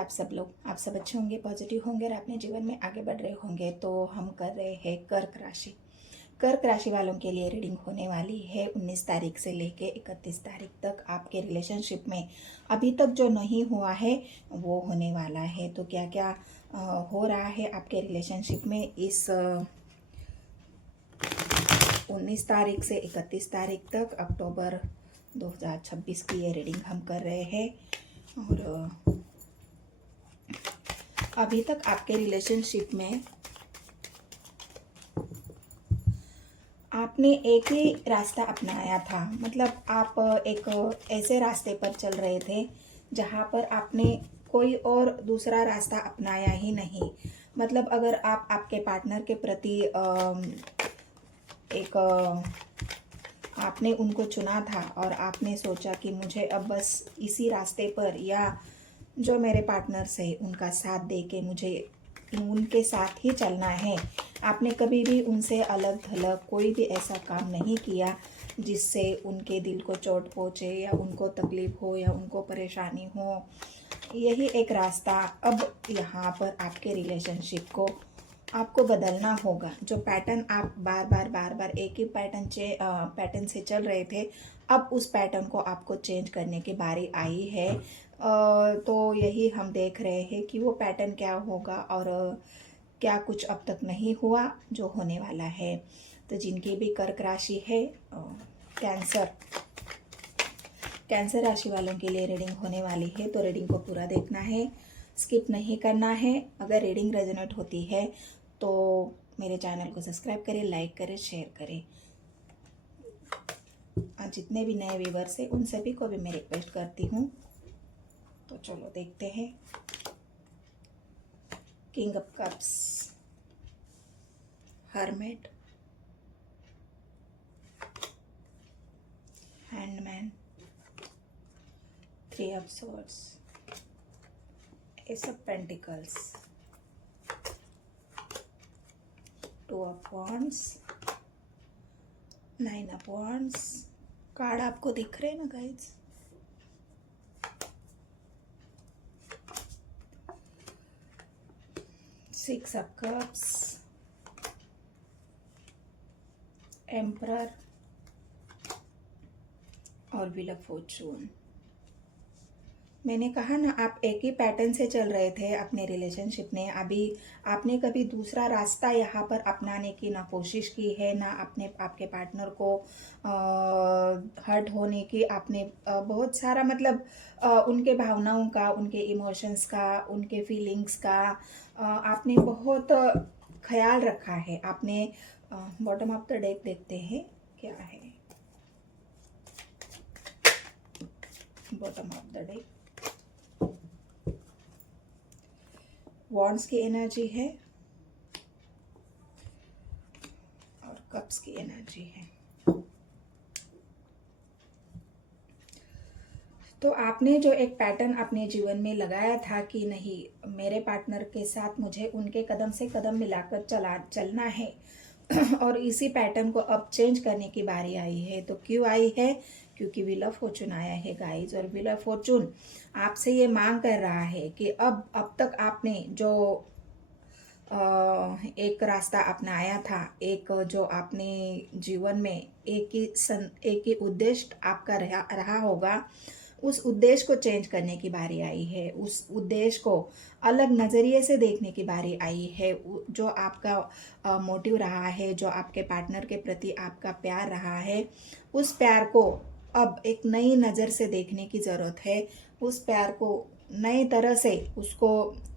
आप सब लोग, आप सब अच्छे होंगे, पॉजिटिव होंगे और अपने जीवन में आगे बढ़ रहे होंगे। तो हम कर रहे हैं कर्क राशि। कर्क राशि वालों के लिए रीडिंग होने वाली है 19 तारीख से लेके 31 तारीख तक। आपके रिलेशनशिप में अभी तक जो नहीं हुआ है वो होने वाला है। तो क्या क्या हो रहा है आपके रिलेशनशिप में इस 19 तारीख से 31 तारीख तक, अक्टूबर 2026 की ये रीडिंग हम कर रहे हैं। और अभी तक आपके रिलेशनशिप में आपने एक ही रास्ता अपनाया था। मतलब आप एक ऐसे रास्ते पर चल रहे थे जहाँ पर आपने कोई और दूसरा रास्ता अपनाया ही नहीं। मतलब अगर आप आपके पार्टनर के प्रति आपने उनको चुना था और आपने सोचा कि मुझे अब बस इसी रास्ते पर, या जो मेरे पार्टनर्स है उनका साथ दे के मुझे उनके साथ ही चलना है। आपने कभी भी उनसे अलग थलग कोई भी ऐसा काम नहीं किया जिससे उनके दिल को चोट पहुँचे या उनको तकलीफ हो या उनको परेशानी हो। यही एक रास्ता अब यहाँ पर आपके रिलेशनशिप को आपको बदलना होगा। जो पैटर्न आप बार बार एक ही पैटर्न से चल रहे थे, अब उस पैटर्न को आपको चेंज करने की बारी आई है। तो यही हम देख रहे हैं कि वो पैटर्न क्या होगा और क्या कुछ अब तक नहीं हुआ जो होने वाला है। तो जिनकी भी कर्क राशि है, कैंसर राशि वालों के लिए रीडिंग होने वाली है। तो रीडिंग को पूरा देखना है, स्किप नहीं करना है। अगर रीडिंग रेजोनेट होती है तो मेरे चैनल को सब्सक्राइब करें, लाइक करें, शेयर करें। जितने भी नए व्यूवर्स हैं उन सभी को भी मैं रिक्वेस्ट करती हूँ। तो चलो देखते हैं। King of cups, hermit, handman, three of swords, S of pentacles, two of wands, nine of wands. Card आपको दिख रहे हैं ना guys? Six of cups, emperor और व्हील ऑफ फॉर्चून। मैंने कहा ना, आप एक ही पैटर्न से चल रहे थे अपने रिलेशनशिप में। अभी आपने कभी दूसरा रास्ता यहाँ पर अपनाने की ना कोशिश की है, ना आपके पार्टनर को हर्ट होने की। आपने बहुत सारा मतलब उनके भावनाओं का, उनके इमोशंस का, उनके फीलिंग्स का आपने बहुत ख्याल रखा है। आपने बॉटम ऑफ द डेक देखते हैं क्या है। Bottom of the deck wands की एनर्जी है और कप्स की एनर्जी है। तो आपने जो एक पैटर्न अपने जीवन में लगाया था कि नहीं, मेरे पार्टनर के साथ मुझे उनके कदम से कदम मिलाकर चलना है और इसी पैटर्न को अब चेंज करने की बारी आई है। तो क्यों आई है? क्योंकि व्हील ऑफ फॉर्चून आया है गाइज। और व्हील ऑफ फॉर्चून आपसे ये मांग कर रहा है कि अब तक आपने जो एक रास्ता अपनाया था, एक जो आपने जीवन में एक ही उद्देश्य आपका रहा होगा, उस उद्देश्य को चेंज करने की बारी आई है। उस उद्देश्य को अलग नज़रिए से देखने की बारी आई है। जो आपका मोटिव रहा है, जो आपके पार्टनर के प्रति आपका प्यार रहा है, उस प्यार को अब एक नई नज़र से देखने की ज़रूरत है। उस प्यार को नई तरह से उसको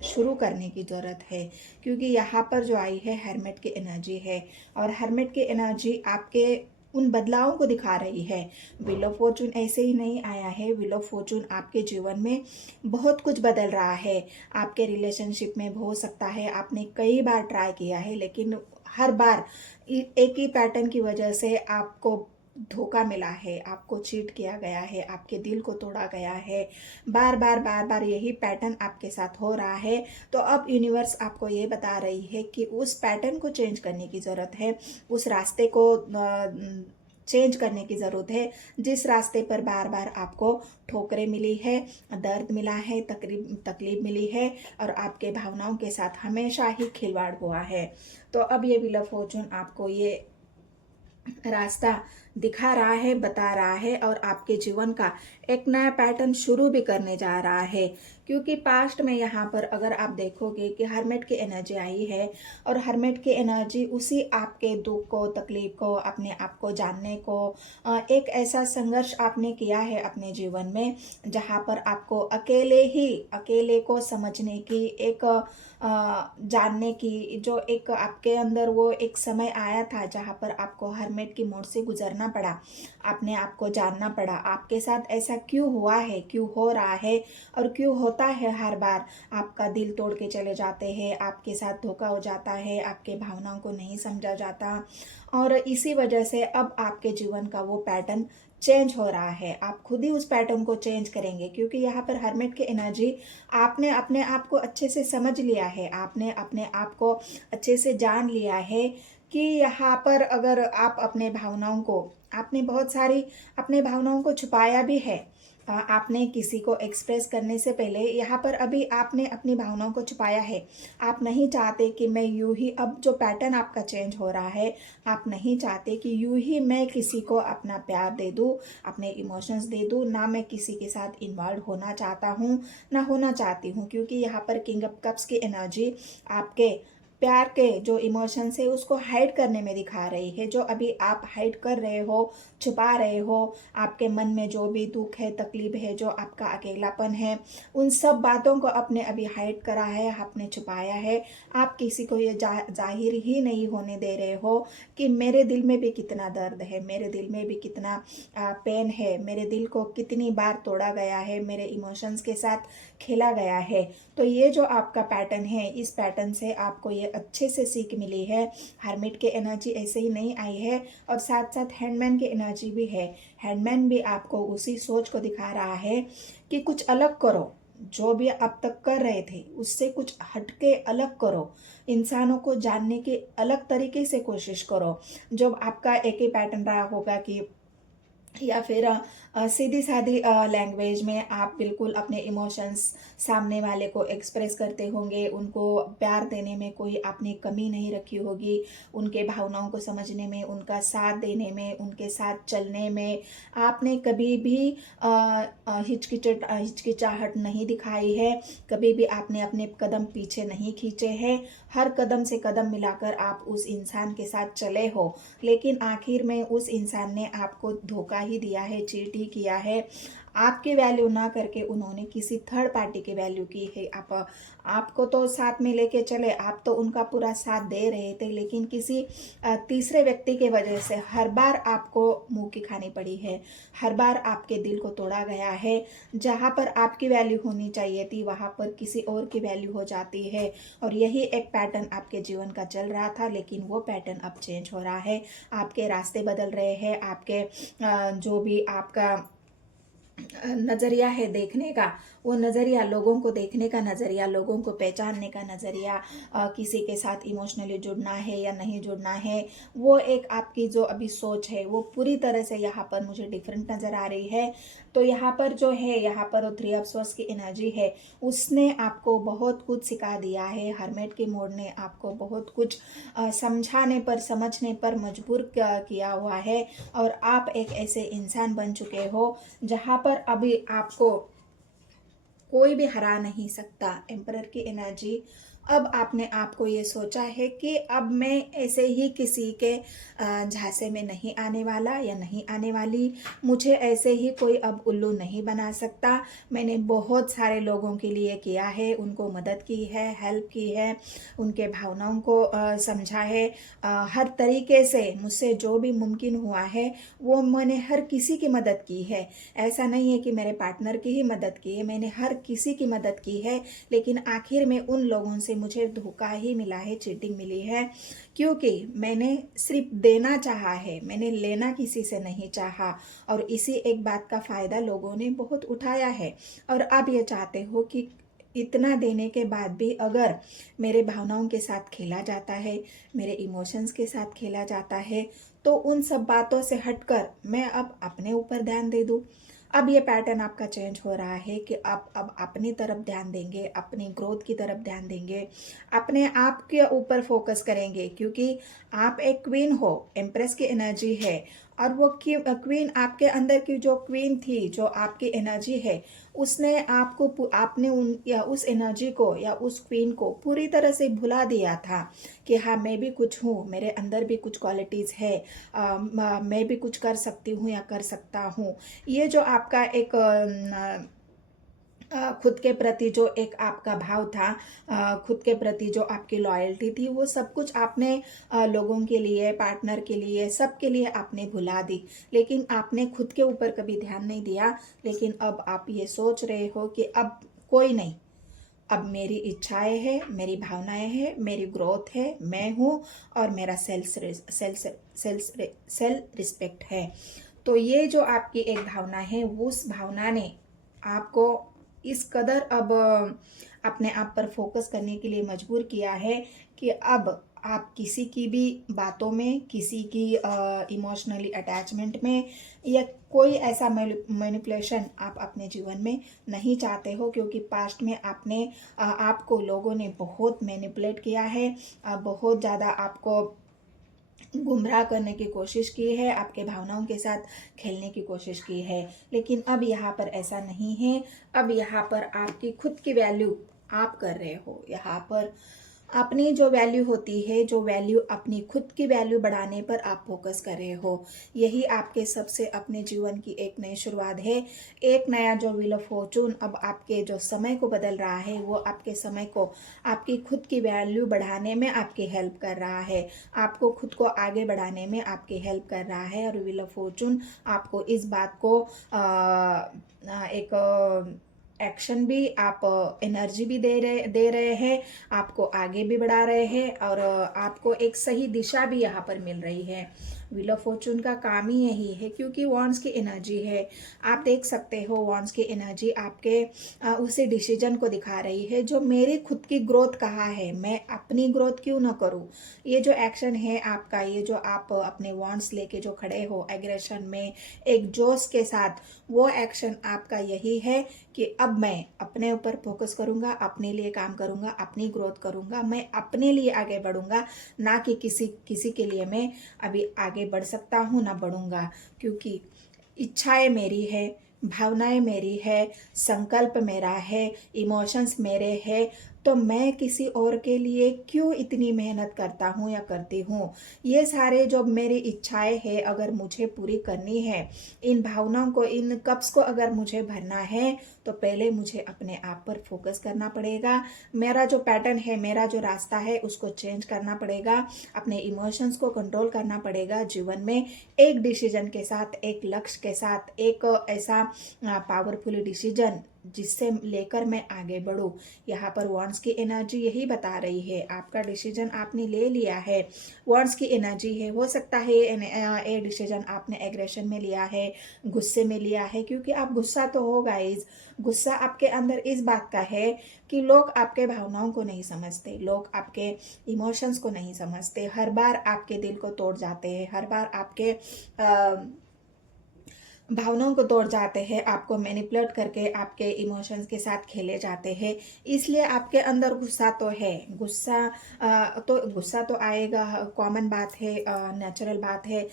शुरू करने की ज़रूरत है। क्योंकि यहाँ पर जो आई है हर्मिट की एनर्जी है, और हर्मिट की एनर्जी आपके उन बदलावों को दिखा रही है। व्हील ऑफ फॉर्चून ऐसे ही नहीं आया है। व्हील ऑफ फॉर्चून आपके जीवन में बहुत कुछ बदल रहा है। आपके रिलेशनशिप में हो सकता है आपने कई बार ट्राई किया है, लेकिन हर बार एक ही पैटर्न की वजह से आपको धोखा मिला है, आपको चीट किया गया है, आपके दिल को तोड़ा गया है। बार बार यही पैटर्न आपके साथ हो रहा है। तो अब यूनिवर्स आपको ये बता रही है कि उस पैटर्न को चेंज करने की ज़रूरत है। उस रास्ते को चेंज करने की ज़रूरत है। जिस रास्ते पर बार बार आपको ठोकरें मिली है, दर्द मिला है, तकलीफ मिली है और आपके भावनाओं के साथ हमेशा ही खिलवाड़ हुआ है, तो अब ये व्हील ऑफ फॉर्चून आपको ये रास्ता दिखा रहा है, बता रहा है और आपके जीवन का एक नया पैटर्न शुरू भी करने जा रहा है। क्योंकि पास्ट में यहाँ पर अगर आप देखोगे कि हर्मिट की एनर्जी आई है और हर्मिट की एनर्जी उसी आपके दुख को, तकलीफ को, अपने आप को जानने को, एक ऐसा संघर्ष आपने किया है अपने जीवन में जहाँ पर आपको अकेले को समझने की, एक जानने की, जो एक आपके अंदर वो एक समय आया था जहाँ पर आपको हर्मिट की मोड़ से गुजरना पड़ा, अपने आप को जानना पड़ा, आपके साथ ऐसा क्यों हुआ है, क्यों हो रहा है और क्यों होता है। हर बार आपका दिल तोड़ के चले जाते हैं, आपके साथ धोखा हो जाता है, आपके भावनाओं को नहीं समझा जाता और इसी वजह से अब आपके जीवन का वो पैटर्न चेंज हो रहा है। आप खुद ही उस पैटर्न को चेंज करेंगे क्योंकि यहाँ पर हर्मिट की एनर्जी, आपने अपने आप को अच्छे से समझ लिया है, आपने अपने आप को अच्छे से जान लिया है कि यहाँ पर अगर आप अपने भावनाओं को, आपने बहुत सारी अपने भावनाओं को छुपाया भी है, आपने किसी को एक्सप्रेस करने से पहले यहाँ पर अभी आपने अपनी भावनाओं को छुपाया है। आप नहीं चाहते कि मैं यूं ही, अब जो पैटर्न आपका चेंज हो रहा है, आप नहीं चाहते कि यूं ही मैं किसी को अपना प्यार दे दूं, अपने इमोशंस दे दूं, ना मैं किसी के साथ इन्वॉल्व होना चाहता हूं, ना होना चाहती हूं। क्योंकि यहाँ पर किंग ऑफ कप्स की एनर्जी आपके प्यार के जो इमोशंस है उसको हाइड करने में दिखा रही है। जो अभी आप हाइड कर रहे हो, छुपा रहे हो, आपके मन में जो भी दुख है, तकलीफ है, जो आपका अकेलापन है, उन सब बातों को आपने अभी हाइड करा है, आपने छुपाया है। आप किसी को ये जाहिर ही नहीं होने दे रहे हो कि मेरे दिल में भी कितना दर्द है, मेरे दिल में भी कितना पेन है, मेरे दिल को कितनी बार तोड़ा गया है, मेरे इमोशंस के साथ खेला गया है। तो ये जो आपका पैटर्न है, इस पैटर्न से आपको ये अच्छे से सीख मिली है। हर्मिट की एनर्जी ऐसे ही नहीं आई है और साथ साथ हैंडमैन की एनर्जी भी है। हैंडमैन भी आपको उसी सोच को दिखा रहा है कि कुछ अलग करो, जो भी अब तक कर रहे थे उससे कुछ हटके अलग करो, इंसानों को जानने की अलग तरीके से कोशिश करो। जब आपका एक ही पैटर्न रहा होगा कि, या फिर सीधी सादी लैंग्वेज में आप बिल्कुल अपने इमोशंस सामने वाले को एक्सप्रेस करते होंगे, उनको प्यार देने में कोई आपने कमी नहीं रखी होगी, उनके भावनाओं को समझने में, उनका साथ देने में, उनके साथ चलने में आपने कभी भी हिचकिचाहट नहीं दिखाई है, कभी भी आपने अपने कदम पीछे नहीं खींचे हैं। हर कदम से कदम मिलाकर आप उस इंसान के साथ चले हो, लेकिन आखिर में उस इंसान ने आपको धोखा ही दिया है, चीट ही किया है। आपकी वैल्यू ना करके उन्होंने किसी थर्ड पार्टी की वैल्यू की है। आपको तो साथ में लेके चले, आप तो उनका पूरा साथ दे रहे थे, लेकिन किसी तीसरे व्यक्ति के वजह से हर बार आपको मुंह की खानी पड़ी है, हर बार आपके दिल को तोड़ा गया है। जहां पर आपकी वैल्यू होनी चाहिए थी वहां पर किसी और की वैल्यू हो जाती है और यही एक पैटर्न आपके जीवन का चल रहा था, लेकिन वो पैटर्न अब चेंज हो रहा है। आपके रास्ते बदल रहे हैं, आपके जो भी आपका नज़रिया है देखने का, वो नज़रिया, लोगों को देखने का नज़रिया, लोगों को पहचानने का नज़रिया, किसी के साथ इमोशनली जुड़ना है या नहीं जुड़ना है, वो एक आपकी जो अभी सोच है वो पूरी तरह से यहाँ पर मुझे डिफरेंट नज़र आ रही है। तो यहाँ पर जो है, यहाँ पर थ्री ऑफ सोर्स की एनर्जी है, उसने आपको बहुत कुछ सिखा दिया है। हर्मिट की मोड़ ने आपको बहुत कुछ समझाने पर, समझने पर मजबूर किया हुआ है और आप एक ऐसे इंसान बन चुके हो जहाँ पर अभी आपको कोई भी हरा नहीं सकता। एम्परर की एनर्जी, अब आपने आपको ये सोचा है कि अब मैं ऐसे ही किसी के झांसे में नहीं आने वाला या नहीं आने वाली, मुझे ऐसे ही कोई अब उल्लू नहीं बना सकता। मैंने बहुत सारे लोगों के लिए किया है, उनको मदद की है, हेल्प की है, उनके भावनाओं को समझा है, हर तरीके से मुझसे जो भी मुमकिन हुआ है वो मैंने हर किसी की मदद की है। ऐसा नहीं है कि मेरे पार्टनर की ही मदद की है, मैंने हर किसी की मदद की है, लेकिन आखिर में उन लोगों से मुझे धोखा ही मिला है, चीटिंग मिली है, क्योंकि मैंने सिर्फ देना चाहा है, मैंने लेना किसी से नहीं चाहा। और इसी एक बात का फायदा लोगों ने बहुत उठाया है और अब ये चाहते हो कि इतना देने के बाद भी अगर मेरे भावनाओं के साथ खेला जाता है, मेरे इमोशंस के साथ खेला जाता है, तो उन सब बातों से हटकर मैं अब अपने ऊपर ध्यान दे दूँ। अब ये पैटर्न आपका चेंज हो रहा है कि आप अब अपनी तरफ ध्यान देंगे, अपनी ग्रोथ की तरफ ध्यान देंगे, अपने आप के ऊपर फोकस करेंगे, क्योंकि आप एक क्वीन हो, एम्प्रेस की एनर्जी है। और वो क्वीन आपके अंदर की जो क्वीन थी, जो आपकी एनर्जी है, उसने आपने उन या उस एनर्जी को या उस क्वीन को पूरी तरह से भुला दिया था कि हाँ, मैं भी कुछ हूँ, मेरे अंदर भी कुछ क्वालिटीज़ है, मैं भी कुछ कर सकती हूँ या कर सकता हूँ। ये जो आपका एक खुद के प्रति जो एक आपका भाव था, खुद के प्रति जो आपकी लॉयल्टी थी, वो सब कुछ आपने लोगों के लिए, पार्टनर के लिए, सबके लिए आपने भुला दी। लेकिन आपने खुद के ऊपर कभी ध्यान नहीं दिया। लेकिन अब आप ये सोच रहे हो कि अब कोई नहीं, अब मेरी इच्छाएं हैं, मेरी भावनाएं हैं, मेरी ग्रोथ है, मैं हूँ, और मेरा सेल्फ रिस्पेक्ट है। तो ये जो आपकी एक भावना है, उस भावना ने आपको इस कदर अब अपने आप पर फोकस करने के लिए मजबूर किया है कि अब आप किसी की भी बातों में, किसी की इमोशनली अटैचमेंट में, या कोई ऐसा मैनिपुलेशन आप अपने जीवन में नहीं चाहते हो, क्योंकि पास्ट में आपको लोगों ने बहुत मैनिपुलेट किया है, बहुत ज़्यादा आपको गुमराह करने की कोशिश की है, आपके भावनाओं के साथ खेलने की कोशिश की है। लेकिन अब यहाँ पर ऐसा नहीं है। अब यहाँ पर आपकी खुद की वैल्यू आप कर रहे हो। यहाँ पर अपनी जो वैल्यू होती है, जो वैल्यू अपनी खुद की वैल्यू बढ़ाने पर आप फोकस कर रहे हो। यही आपके सबसे अपने जीवन की एक नई शुरुआत है। एक नया जो व्हील ऑफ फॉर्चून अब आपके जो समय को बदल रहा है, वो आपके समय को आपकी खुद की वैल्यू बढ़ाने में आपकी हेल्प कर रहा है, आपको खुद को आगे बढ़ाने में आपकी हेल्प कर रहा है। और व्हील ऑफ फॉर्चून आपको इस बात को एक एक्शन भी, आप एनर्जी भी दे रहे हैं, आपको आगे भी बढ़ा रहे हैं, और आपको एक सही दिशा भी यहाँ पर मिल रही है। व्हील ऑफ फॉर्चून का काम ही यही है, क्योंकि वॉन्ड्स की एनर्जी है। आप देख सकते हो वॉन्ड्स की एनर्जी आपके उसी डिसीजन को दिखा रही है, जो मेरी खुद की ग्रोथ कहाँ है, मैं अपनी ग्रोथ क्यों ना करूँ। ये जो एक्शन है आपका, ये जो आप अपने वॉन्ड्स लेके जो खड़े हो एग्रेशन में, एक जोश के साथ, वो एक्शन आपका यही है कि अब मैं अपने ऊपर फोकस करूंगा, अपने लिए काम करूंगा, अपनी ग्रोथ करूंगा, मैं अपने लिए आगे बढ़ूंगा, ना कि किसी के लिए मैं अभी आगे बढ़ सकता हूं ना बढ़ूंगा। क्योंकि इच्छाएं मेरी है, भावनाएं मेरी है, संकल्प मेरा है, इमोशंस मेरे है, तो मैं किसी और के लिए क्यों इतनी मेहनत करता हूँ या करती हूँ। ये सारे जो मेरी इच्छाएं है, अगर मुझे पूरी करनी है, इन भावनाओं को, इन कप्स को अगर मुझे भरना है, तो पहले मुझे अपने आप पर फोकस करना पड़ेगा। मेरा जो पैटर्न है, मेरा जो रास्ता है, उसको चेंज करना पड़ेगा, अपने इमोशंस को कंट्रोल करना पड़ेगा। जीवन में एक डिसीजन के साथ, एक लक्ष्य के साथ, एक ऐसा पावरफुल डिसीजन जिससे लेकर मैं आगे बढ़ूं। यहाँ पर वॉन्ड्स की एनर्जी यही बता रही है, आपका डिसीजन आपने ले लिया है, वॉन्ड्स की एनर्जी है। हो सकता है ये डिसीजन आपने एग्रेशन में लिया है, गुस्से में लिया है, क्योंकि आप गुस्सा तो हो गाइस। गुस्सा आपके अंदर इस बात का है कि लोग आपके भावनाओं को नहीं समझते, लोग आपके इमोशंस को नहीं समझते, हर बार आपके दिल को तोड़ जाते हैं, हर बार आपके भावनाओं को तोड़ जाते हैं, आपको मैनिपुलेट करके आपके इमोशंस के साथ खेले जाते हैं। इसलिए आपके अंदर गुस्सा तो है, गुस्सा तो आएगा, कॉमन बात है, नेचुरल बात है।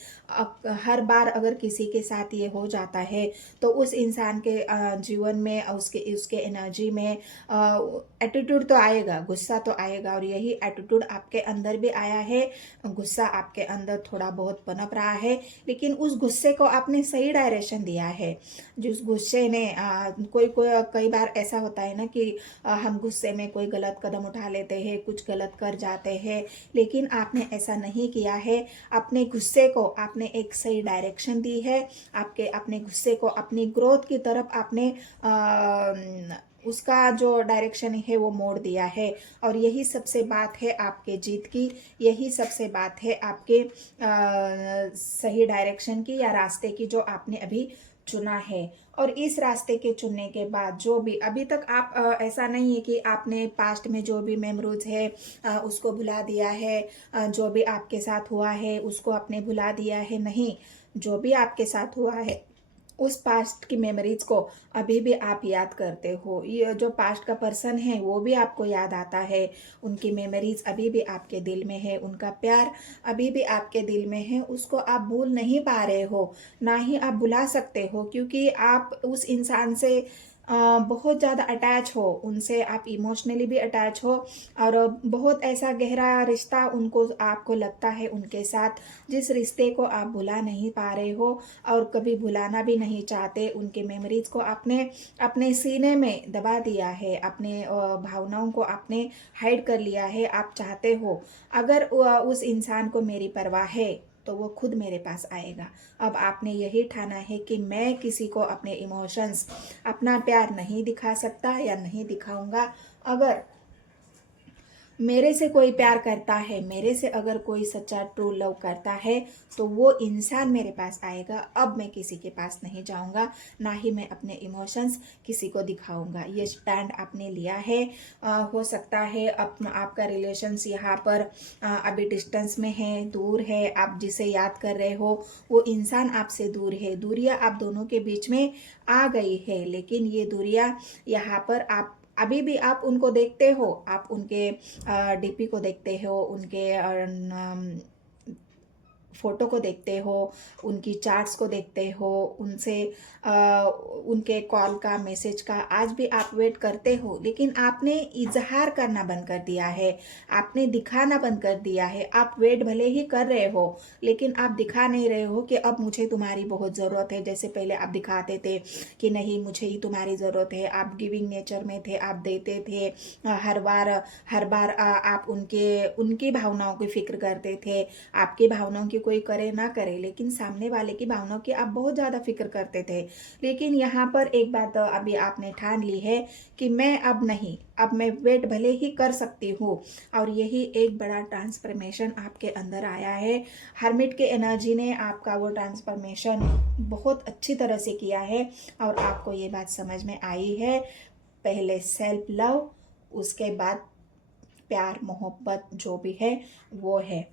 हर बार अगर किसी के साथ ये हो जाता है, तो उस इंसान के जीवन में, उसके एनर्जी में एटीट्यूड तो आएगा, गुस्सा तो आएगा। और यही एटीट्यूड आपके अंदर भी आया है, गुस्सा आपके अंदर थोड़ा बहुत पनप रहा है, लेकिन उस गुस्से को आपने सही डायरेक्शन दिया है। जिस गुस्से ने कई बार ऐसा होता है ना कि हम गुस्से में कोई गलत कदम उठा लेते हैं, कुछ गलत कर जाते हैं, लेकिन आपने ऐसा नहीं किया है। अपने गुस्से को आपने एक सही डायरेक्शन दी है, अपने गुस्से को अपनी ग्रोथ की तरफ आपने उसका जो डायरेक्शन है वो मोड़ दिया है। और यही सबसे बात है आपके जीत की, यही सबसे बात है आपके सही डायरेक्शन की या रास्ते की, जो आपने अभी चुना है। और इस रास्ते के चुनने के बाद जो भी अभी तक आप ऐसा नहीं है कि आपने पास्ट में जो भी मेमोरीज है उसको भुला दिया है, जो भी आपके साथ हुआ है उसको आपने भुला दिया है, नहीं। जो भी आपके साथ हुआ है उस पास्ट की मेमोरीज को अभी भी आप याद करते हो। ये जो पास्ट का पर्सन है वो भी आपको याद आता है, उनकी मेमोरीज अभी भी आपके दिल में है, उनका प्यार अभी भी आपके दिल में है, उसको आप भूल नहीं पा रहे हो, ना ही आप भुला सकते हो, क्योंकि आप उस इंसान से बहुत ज़्यादा अटैच हो, उनसे आप इमोशनली भी अटैच हो, और बहुत ऐसा गहरा रिश्ता उनको आपको लगता है उनके साथ, जिस रिश्ते को आप भुला नहीं पा रहे हो और कभी भुलाना भी नहीं चाहते। उनके मेमोरीज को आपने अपने सीने में दबा दिया है, अपने भावनाओं को आपने हाइड कर लिया है। आप चाहते हो अगर उस इंसान को मेरी परवाह है तो वो खुद मेरे पास आएगा। अब आपने यही ठाना है कि मैं किसी को अपने इमोशंस, अपना प्यार नहीं दिखा सकता या नहीं दिखाऊंगा। अगर मेरे से कोई प्यार करता है, मेरे से अगर कोई सच्चा ट्रू लव करता है तो वो इंसान मेरे पास आएगा। अब मैं किसी के पास नहीं जाऊंगा, ना ही मैं अपने इमोशंस किसी को दिखाऊंगा। ये स्टैंड आपने लिया है। हो सकता है आपका रिलेशंस यहाँ पर अभी डिस्टेंस में है, दूर है, आप जिसे याद कर रहे हो वो इंसान आपसे दूर है, दूरियां आप दोनों के बीच में आ गई है। लेकिन ये दूरियां यहाँ पर आप अभी भी आप उनको देखते हो, आप उनके डीपी को देखते हो, उनके फोटो को देखते हो, उनकी चार्ट्स को देखते हो, उनसे उनके कॉल का, मैसेज का आज भी आप वेट करते हो। लेकिन आपने इजहार करना बंद कर दिया है, आपने दिखाना बंद कर दिया है। आप वेट भले ही कर रहे हो लेकिन आप दिखा नहीं रहे हो कि अब मुझे तुम्हारी बहुत ज़रूरत है। जैसे पहले आप दिखाते थे कि नहीं मुझे ही तुम्हारी ज़रूरत है, आप गिविंग नेचर में थे, आप देते थे, हर बार आप उनकी भावनाओं की फिक्र करते थे। आपकी भावनाओं की कोई करे ना करे लेकिन सामने वाले की भावनाओं की आप बहुत ज़्यादा फिक्र करते थे। लेकिन यहाँ पर एक बात अभी आपने ठान ली है कि मैं अब नहीं, अब मैं वेट भले ही कर सकती हूँ। और यही एक बड़ा ट्रांसफॉर्मेशन आपके अंदर आया है। हर्मिट के एनर्जी ने आपका वो ट्रांसफॉर्मेशन बहुत अच्छी तरह से किया है और आपको ये बात समझ में आई है। पहले सेल्फ लव, उसके बाद प्यार मोहब्बत जो भी है वो है।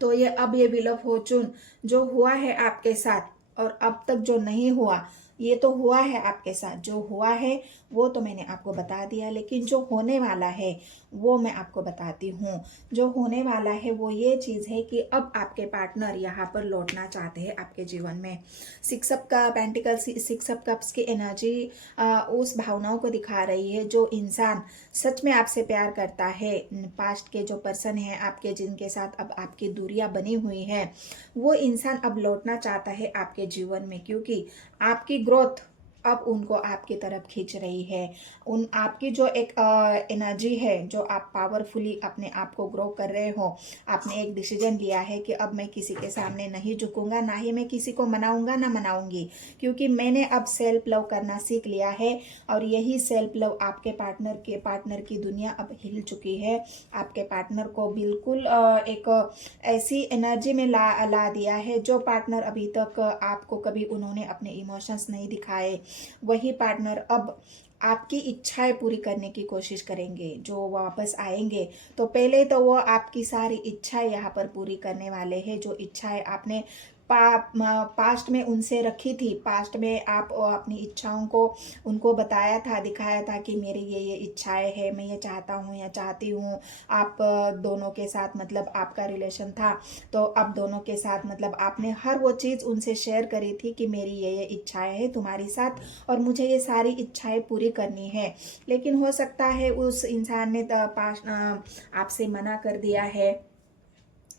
तो ये व्हील ऑफ फॉर्चून जो हुआ है आपके साथ और अब तक जो नहीं हुआ, ये तो हुआ है आपके साथ। जो हुआ है वो तो मैंने आपको बता दिया, लेकिन जो होने वाला है वो मैं आपको बताती हूँ। जो होने वाला है वो ये चीज़ है कि अब आपके पार्टनर यहाँ पर लौटना चाहते हैं आपके जीवन में। सिक्स ऑफ का पेंटिकल्स, सिक्स ऑफ कप्स की एनर्जी उस भावनाओं को दिखा रही है। जो इंसान सच में आपसे प्यार करता है, पास्ट के जो पर्सन हैं आपके जिनके साथ अब आपकी दूरियां बनी हुई हैं, वो इंसान अब लौटना चाहता है आपके जीवन में, क्योंकि आपकी ग्रोथ अब उनको आपकी तरफ खींच रही है। उन आपकी जो एक एनर्जी है, जो आप पावरफुली अपने आप को ग्रो कर रहे हो, आपने एक डिसीजन लिया है कि अब मैं किसी के सामने नहीं झुकूंगा, ना ही मैं किसी को मनाऊंगा ना मनाऊंगी, क्योंकि मैंने अब सेल्फ लव करना सीख लिया है। और यही सेल्फ लव आपके पार्टनर की दुनिया अब हिल चुकी है। आपके पार्टनर को बिल्कुल एक ऐसी एनर्जी में ला दिया है जो पार्टनर अभी तक आपको कभी उन्होंने अपने इमोशंस नहीं दिखाए, वही पार्टनर अब आपकी इच्छाएं पूरी करने की कोशिश करेंगे। जो वापस आएंगे तो पहले तो वो आपकी सारी इच्छाएं यहाँ पर पूरी करने वाले हैं। जो इच्छाएं आपने पास्ट में उनसे रखी थी, पास्ट में आप अपनी इच्छाओं को उनको बताया था, दिखाया था कि मेरी ये इच्छाएं है, मैं ये चाहता हूँ या चाहती हूँ। आप दोनों के साथ मतलब आपका रिलेशन था तो अब दोनों के साथ मतलब आपने हर वो चीज़ उनसे शेयर करी थी कि मेरी ये इच्छाएं है तुम्हारी साथ और मुझे ये सारी इच्छाएं पूरी करनी है। लेकिन हो सकता है उस इंसान ने आपसे मना कर दिया है।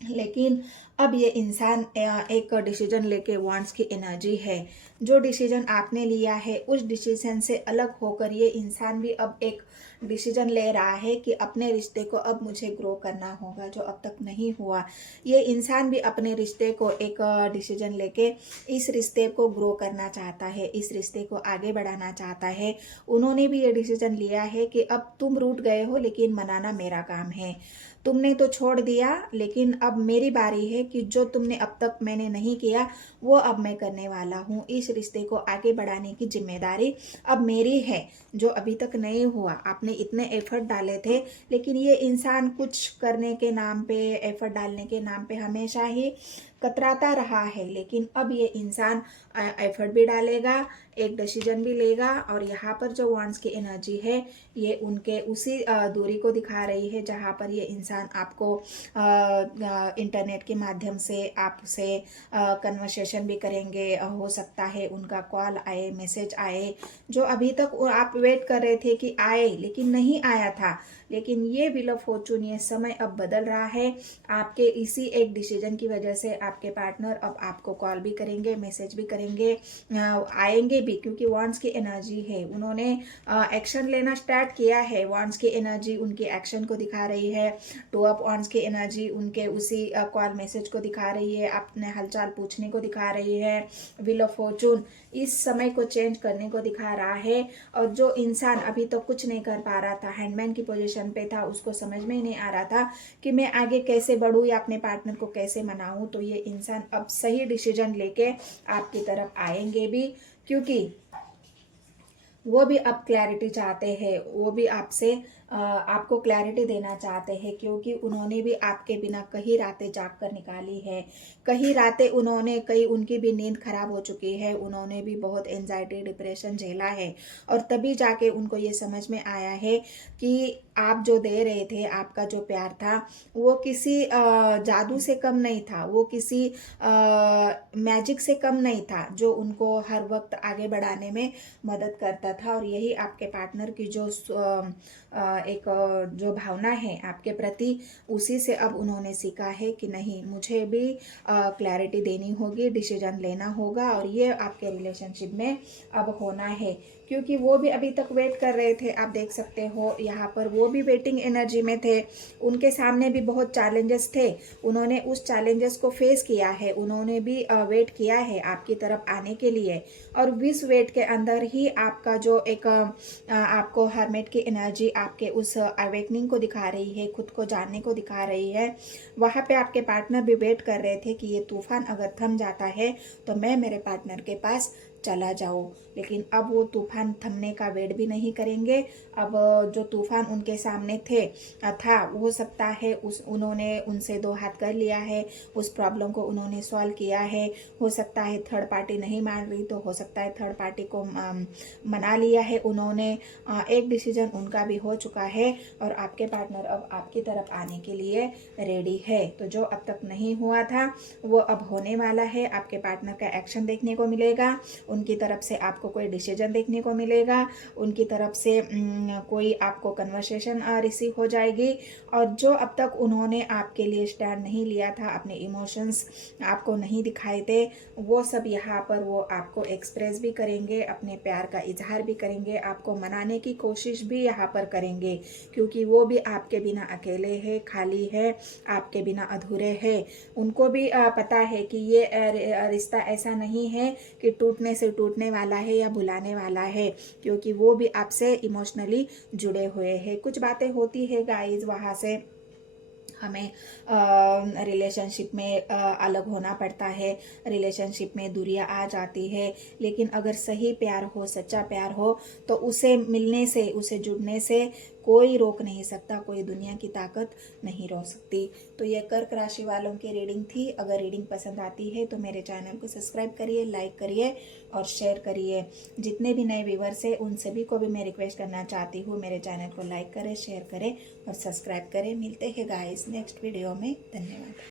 लेकिन अब ये इंसान एक डिसीजन लेके वांट्स की एनर्जी है। जो डिसीजन आपने लिया है उस डिसीजन से अलग होकर ये इंसान भी अब एक डिसीजन ले रहा है कि अपने रिश्ते को अब मुझे ग्रो करना होगा, जो अब तक नहीं हुआ। ये इंसान भी अपने रिश्ते को एक डिसीजन लेके इस रिश्ते को ग्रो करना चाहता है, इस रिश्ते को आगे बढ़ाना चाहता है। उन्होंने भी ये डिसीजन लिया है कि अब तुम रूठ गए हो लेकिन मनाना मेरा काम है। तुमने तो छोड़ दिया लेकिन अब मेरी बारी है कि जो तुमने अब तक मैंने नहीं किया वो अब मैं करने वाला हूँ। इस रिश्ते को आगे बढ़ाने की जिम्मेदारी अब मेरी है, जो अभी तक नहीं हुआ। आपने इतने एफर्ट डाले थे, लेकिन ये इंसान कुछ करने के नाम पे, एफर्ट डालने के नाम पे हमेशा ही कतराता रहा है। लेकिन अब ये इंसान एफर्ट भी डालेगा, एक डिसीजन भी लेगा। और यहाँ पर जो वांड्स की एनर्जी है, ये उनके उसी दूरी को दिखा रही है जहाँ पर ये इंसान आपको इंटरनेट के माध्यम से आपसे कन्वर्सेशन भी करेंगे। हो सकता है उनका कॉल आए, मैसेज आए, जो अभी तक आप वेट कर रहे थे कि आए, लेकिन नहीं आया था। लेकिन ये व्हील ऑफ फॉर्चून, ये समय अब बदल रहा है। आपके इसी एक डिसीजन की वजह से आपके पार्टनर अब आपको कॉल भी करेंगे, मैसेज भी करेंगे, आएंगे भी, क्योंकि वांड्स की एनर्जी है। उन्होंने एक्शन लेना स्टार्ट किया है। वांड्स की एनर्जी उनके एक्शन को दिखा रही है। टू ऑफ वांड्स की एनर्जी उनके उसी कॉल मैसेज को दिखा रही है, अपने हालचाल पूछने को दिखा रही है। व्हील ऑफ फॉर्चून इस समय को चेंज करने को दिखा रहा है। और जो इंसान अभी तो कुछ नहीं कर पा रहा था, हैंडमैन की पोजीशन पे था, उसको समझ में ही नहीं आ रहा था कि मैं आगे कैसे बढ़ूं या अपने पार्टनर को कैसे मनाऊं, तो ये इंसान अब सही डिसीजन लेके आपकी तरफ आएंगे भी, क्योंकि वो भी अब क्लैरिटी चाहते हैं। वो भी आपसे आपको क्लैरिटी देना चाहते हैं, क्योंकि उन्होंने भी आपके बिना कई रातें जाग कर निकाली है। कई रातें उनकी भी नींद खराब हो चुकी है। उन्होंने भी बहुत एंजाइटी, डिप्रेशन झेला है। और तभी जाके उनको ये समझ में आया है कि आप जो दे रहे थे, आपका जो प्यार था, वो किसी जादू से कम नहीं था, वो किसी मैजिक से कम नहीं था, जो उनको हर वक्त आगे बढ़ाने में मदद करता था। और यही आपके पार्टनर की जो जो भावना है आपके प्रति, उसी से अब उन्होंने सीखा है कि नहीं, मुझे भी क्लैरिटी देनी होगी, डिसीजन लेना होगा। और ये आपके रिलेशनशिप में अब होना है, क्योंकि वो भी अभी तक वेट कर रहे थे। आप देख सकते हो यहाँ पर वो भी वेटिंग एनर्जी में थे। उनके सामने भी बहुत चैलेंजेस थे, उन्होंने उस चैलेंजेस को फेस किया है। उन्होंने भी वेट किया है आपकी तरफ आने के लिए। और इस वेट के अंदर ही आपका जो एक आपको हर्मिट की एनर्जी आपके उस अवेकनिंग को दिखा रही है, खुद को जानने को दिखा रही है। वहाँ पे आपके पार्टनर भी वेट कर रहे थे कि ये तूफान अगर थम जाता है तो मैं मेरे पार्टनर के पास चला जाऊं। लेकिन अब वो तूफान थमने का वेट भी नहीं करेंगे। अब जो तूफान उनके सामने था, हो सकता है उन्होंने उनसे दो हाथ कर लिया है, उस प्रॉब्लम को उन्होंने सॉल्व किया है। हो सकता है थर्ड पार्टी नहीं मान रही, तो हो सकता है थर्ड पार्टी को मना लिया है उन्होंने। एक डिसीजन उनका भी हो चुका है, और आपके पार्टनर अब आपकी तरफ आने के लिए रेडी है। तो जो अब तक नहीं हुआ था, वो अब होने वाला है। आपके पार्टनर का एक्शन देखने को मिलेगा, उनकी तरफ से आपको कोई डिसीजन देखने को मिलेगा, उनकी तरफ से कोई आपको कन्वर्सेशन रिसीव हो जाएगी। और जो अब तक उन्होंने आपके लिए स्टैंड नहीं लिया था, अपने इमोशंस आपको नहीं दिखाए थे, वो सब यहाँ पर वो आपको एक्सप्रेस भी करेंगे, अपने प्यार का इजहार भी करेंगे, आपको मनाने की कोशिश भी यहाँ पर करेंगे, क्योंकि वो भी आपके बिना अकेले है, खाली है, आपके बिना अधूरे है। उनको भी पता है कि ये रिश्ता ऐसा नहीं है कि टूटने से टूटने वाला है या भुलाने वाला है, क्योंकि वो भी आपसे इमोशनली जुड़े हुए हैं। कुछ बातें होती है गाइस, वहाँ से हमें रिलेशनशिप में अलग होना पड़ता है, रिलेशनशिप में दूरियां आ जाती है। लेकिन अगर सही प्यार हो, सच्चा प्यार हो, तो उसे मिलने से, उसे जुड़ने से कोई रोक नहीं सकता, कोई दुनिया की ताकत नहीं रोक सकती। तो ये कर्क राशि वालों की रीडिंग थी। अगर रीडिंग पसंद आती है तो मेरे चैनल को सब्सक्राइब करिए, लाइक करिए और शेयर करिए। जितने भी नए व्यूवर्स हैं उन सभी को भी मैं रिक्वेस्ट करना चाहती हूँ, मेरे चैनल को लाइक करें, शेयर करें और सब्सक्राइब करें। मिलते हैं गाइस नेक्स्ट वीडियो में। धन्यवाद।